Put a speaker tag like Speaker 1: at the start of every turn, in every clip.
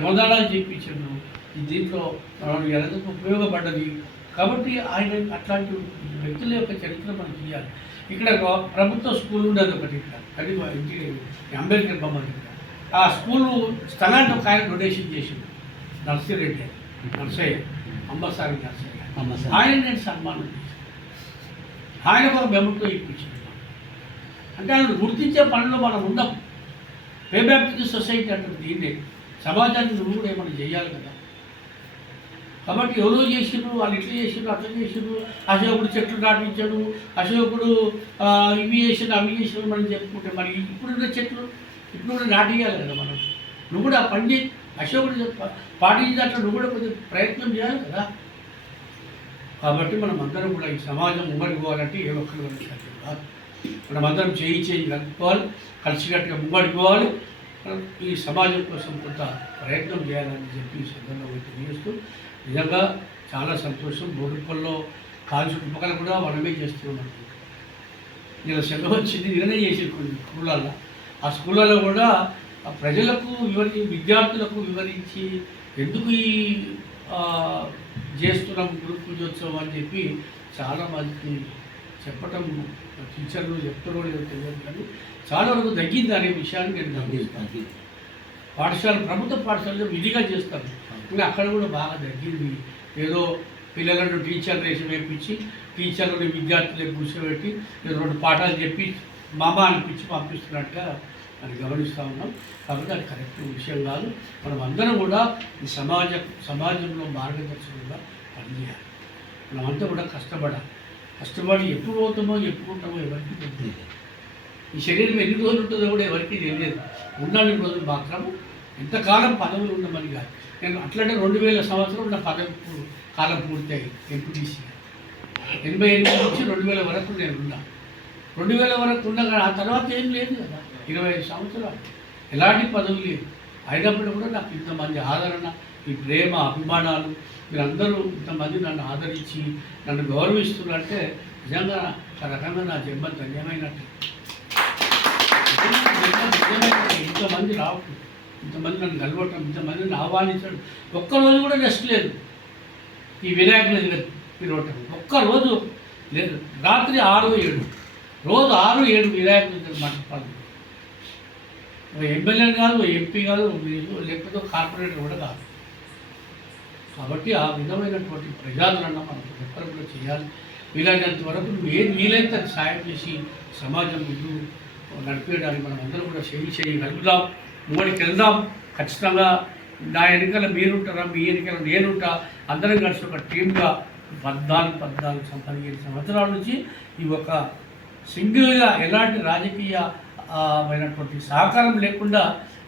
Speaker 1: శ్రమదానాలు చేయించాడు ఈ దీంట్లో మనం ఎనకు ఉపయోగపడ్డది. కాబట్టి ఆయన అట్లాంటి వ్యక్తుల యొక్క చరిత్ర మనం తెలియాలి ఇక్కడ ప్రభుత్వ స్కూల్ ఉండదు ఒకటి ఇక్కడ. అది అంబేద్కర్ బొమ్మ దగ్గర. ఆ స్కూలు స్థలాన్ని ఒక ఆయన డొనేషన్ చేసిండు. నర్సిరెడ్డి నర్సయ్య అంబసారి నర్సయ్య. ఆయన నేను సన్మానం చేశాను. ఆయన ఒక మెమతో ఇప్పించింది అంటే ఆయన గుర్తించే పనిలో మనం ఉందాం పేబ్యాప్టిక్ సొసైటీ అంటే దీన్నే. సమాజాన్ని నువ్వు కూడా ఏమైనా చేయాలి కదా? కాబట్టి ఎవరో చేసిండ్రు వాళ్ళు ఇట్లా చేసిండ్రు అట్లా చేసిండ్రు అశోకుడు చెట్లు నాటించాడు అశోకుడు ఇవి చేసిండు అవి చేసిండు మనం చెప్పుకుంటే మరి ఇప్పుడున్న చెట్లు ఇప్పుడు కూడా నాటియాలి కదా మనం. నువ్వు కూడా పండి పని అశోకుడు చెప్ప- పాటించినట్లు నువ్వు కూడా కొంచెం ప్రయత్నం చేయాలి కదా. కాబట్టి మనం అందరం కూడా ఈ సమాజం ఉమ్మడిపోవాలంటే ఏ ఒక్కరు మనం అందరం చేయి చేయి కలుపుకోవాలి కలిసికట్టుగా ముమ్మడిపోవాలి మనం ఈ సమాజం కోసం కొంత ప్రయత్నం చేయాలని చెప్పి ఈ సందర్భంగా తెలియజేస్తూ నిజంగా చాలా సంతోషం. బోడుపల్లో కాలు కుంపకాలు కూడా మనమే చేస్తున్నాం నేను సెలవు వచ్చింది నిన్ననే చేసారు కొన్ని స్కూళ్ళల్లో. ఆ స్కూళ్ళలో కూడా ఆ ప్రజలకు వివరి విద్యార్థులకు వివరించి ఎందుకు ఈ చేస్తున్నాం గురు పూజోత్సవం అని చెప్పి చాలా మందికి చెప్పటం టీచర్లు చెప్తారో లేదో తెలియదు కానీ చాలా వరకు తగ్గింది అనే విషయాన్ని నేను గమనిస్తాను. పాఠశాల ప్రభుత్వ పాఠశాలలో విధిగా చేస్తారు. ఇంకా అక్కడ కూడా బాగా తగ్గింది. ఏదో పిల్లలను టీచర్లు వేసి వేపించి టీచర్లను విద్యార్థులకు కూర్చోబెట్టి రెండు పాఠాలు చెప్పి మామ అనిపించి పంపిస్తున్నట్టుగా అది గమనిస్తూ ఉన్నాం. కాబట్టి అది కరెక్ట్ విషయం కాదు. మనం అందరం కూడా ఈ సమాజ సమాజంలో మార్గదర్శకంగా పనిచేయాలి. మనమంతా కూడా కష్టపడాలి. కష్టపడి ఎప్పుడు పోతామో ఎప్పుడు ఉంటామో ఎవరికి తెలియదు. ఈ శరీరం ఎన్ని రోజులు ఉంటుందో కూడా ఎవరికి తెలియదు. ఉన్నాన్ని రోజులు మాత్రం ఎంతకాలం పదవులు ఉండమని కాదు. నేను అట్లనే రెండు వేల సంవత్సరం నా పదవి కాలం పూర్తయి ఎంపీటీసీ. ఎనభై ఎనిమిది నుంచి రెండు వేల వరకు నేను ఉన్నా. రెండు వేల వరకు ఉన్నా ఆ తర్వాత ఏం లేదు కదా. ఇరవై ఐదు సంవత్సరాలు. ఎలాంటి పదవి లేదు అయినప్పుడు కూడా నాకు ఇంతమంది ఆదరణ ఈ ప్రేమ అభిమానాలు మీరందరూ ఇంతమంది నన్ను ఆదరించి నన్ను గౌరవిస్తున్నారంటే నిజంగా ఒక రకంగా నా జన్మ ధన్యమైనట్టు. ఇంతమంది రావటం ఇంతమంది నన్ను కలవటం ఇంతమందిని ఆహ్వానించడం. ఒక్కరోజు కూడా రెస్ట్ లేదు. ఈ వినాయకుల పిలవటం ఒక్కరోజు లేదు. రాత్రి ఆరు ఏడు. రోజు ఆరు ఏడు వినాయకుల దగ్గర మంటపాలు ఎమ్మెల్యే కాదు ఎంపీ కాదు లేకపోతే కార్పొరేటర్ కూడా కాదు. కాబట్టి ఆ విధమైనటువంటి ప్రజాదరణ మనం ఎప్పటికప్పుడు కూడా చేయాలి. వీలైనంత వరకు నువ్వు ఏది వీలైతే సాయం చేసి సమాజం ముందు నడిపేయడానికి మనం అందరం కూడా సేవ చేయి కలుపుదాం మూడికి వెళ్దాం. ఖచ్చితంగా నా ఎన్నికల మీరుంటారా మీ ఎన్నికల నేనుంటా అందరం కలిసి ఒక టీమ్గా పద్నాలుగు పద్నాలుగు పదిహేను సంవత్సరాల నుంచి ఈ ఒక సింగిల్గా ఎలాంటి రాజకీయ మైనటువంటి సహకారం లేకుండా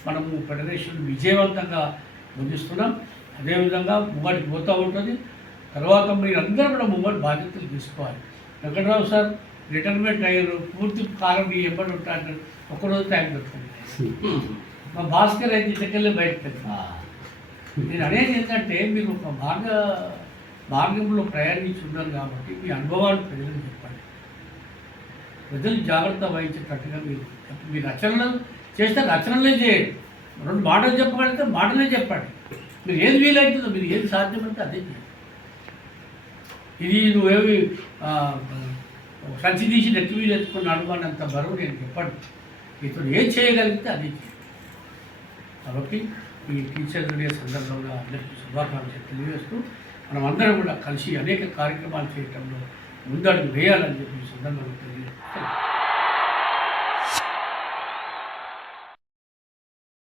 Speaker 1: మనము ఫెడరేషన్ విజయవంతంగా ముందుస్తున్నాం. అదేవిధంగా ముంగడికి పోతూ ఉంటుంది. తర్వాత మీరందరూ కూడా ముంగడి బాధ్యతలు తీసుకోవాలి. వెంకటరావు సార్ రిటైర్మెంట్ అయ్యారు. పూర్తి కాలం మీ ఎంబడి ఉంటారు. ఒక్కరోజు టైం పెట్టుకోండి. మా భాస్కర్ అయితే ఇంతకెళ్ళి బయటకు వెళ్తాను నేను అనేది ఏంటంటే మీరు ఒక మార్గ మార్గంలో ప్రయాణించి ఉన్నారు కాబట్టి మీ అనుభవాలు ప్రజలకు చెప్పండి. ప్రజలు జాగ్రత్త వహించేటట్టుగా మీరు మీ రచనలు చేస్తే రచనలే చేయండి. రెండు మాటలు చెప్పగలిగితే మాటలే చెప్పండి. మీరు ఏది వీలైతుందో మీరు ఏది సాధ్యపడితే అదే ఇది నువ్వేమి సంచి తీసి నెత్తి వీలు ఎత్తుకున్నాడు అంత బరువు నేను చెప్పండి ఇతడు ఏం చేయగలిగితే అదే కాబట్టి ఈ టీచర్ డే సందర్భంగా అందరికీ శుభాకాంక్షలు తెలియజేస్తూ మనం అందరం కూడా కలిసి అనేక కార్యక్రమాలు చేయటంలో ముందడుగు వేయాలని చెప్పి సందర్భంగా తెలియజేస్తాం